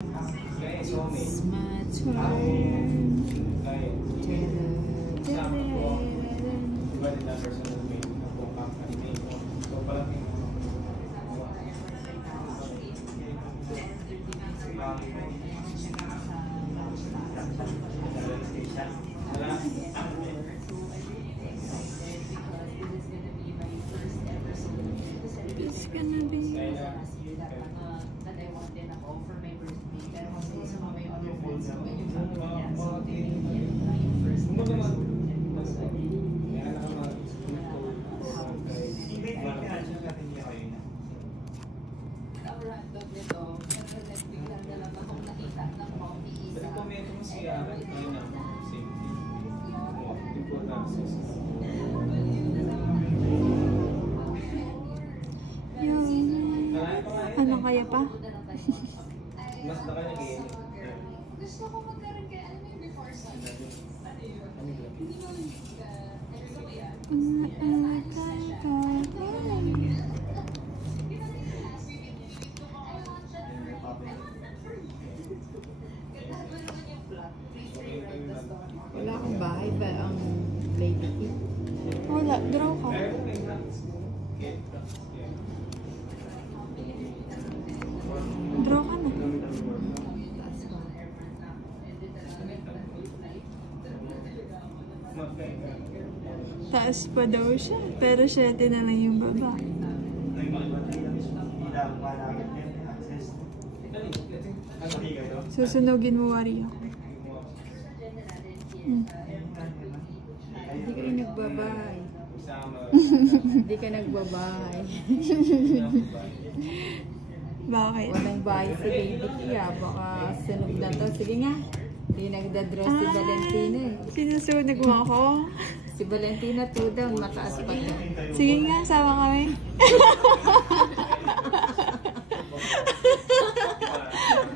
It's my It's gonna be ano kaya pa? Mas na kanya ngayon. Gusto ko magkaroon kaya ano yung before sun. Wala akong bahay ba ang lady kid? Wala, draw ka. Draw ka na. Taas pa daw siya, pero 7 na lang yung baba. Susunugin mo, wari ako. Hindi kayo nagbabahay. Hindi ka nagbabahay. Bakit? Walang bahay si Lady Kia. Baka sunog na to. Sige nga. Hindi nagdadraw si Valentina eh. Sinusunog mo ako? Si Valentina 2 down. Mataas pa to. Sige nga, sama kami.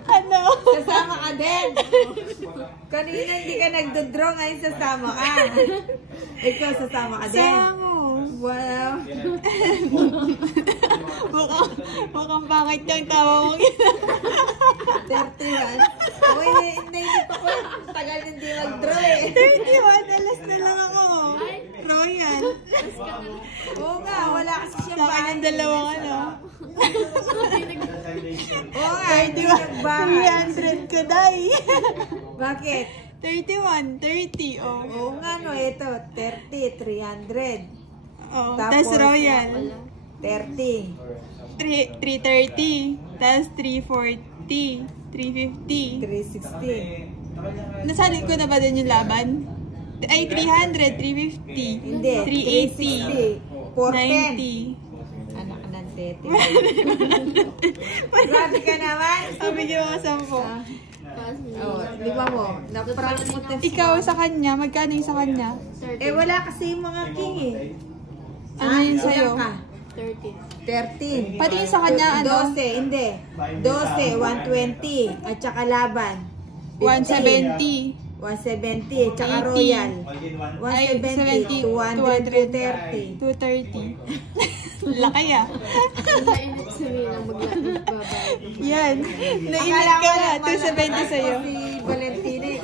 Ano? Sasama ka din. Kanina hindi ka nagdadraw. Ngayon sasama ka. Ikaw sasama ka din. Sama mo. Wow. Mukhang bakit yung tawa mo gina. 31. Uy, naisip ako. Tagal hindi mag-draw eh. 31, alas na lang ako. Royal. Oo nga, wala kasi siya Sa kanyang dalawang ano. Oo nga, hindi 31, nagbahay. 300 ko, day. Bakit? 31, 30, oh. Oo nga no, ito, 30, 300. Oh, Tapos, tas Royal. 30. 330. Tas 340. 350. 360. Nasalin ko na ba din yung laban? Ay, 300, 350. Hindi, 380. 410. 90. Anak ng tete. Grabe ka naman. Sabi niyo ako 10. Oh, di ba mo? Naprang mo Ikaw sa kanya, magkano yung sa kanya? Eh, wala kasi yung mga king eh. Ano yun sa'yo? 13. Pati yung sa kanya, ano? 12, hindi. 12, 120. At saka laban. 170. 170. At saka 80. royal. Ay, 170. 200. 230. Laki ah. Yan. Nainit ka na. 270 sa'yo. Si Valentina eh.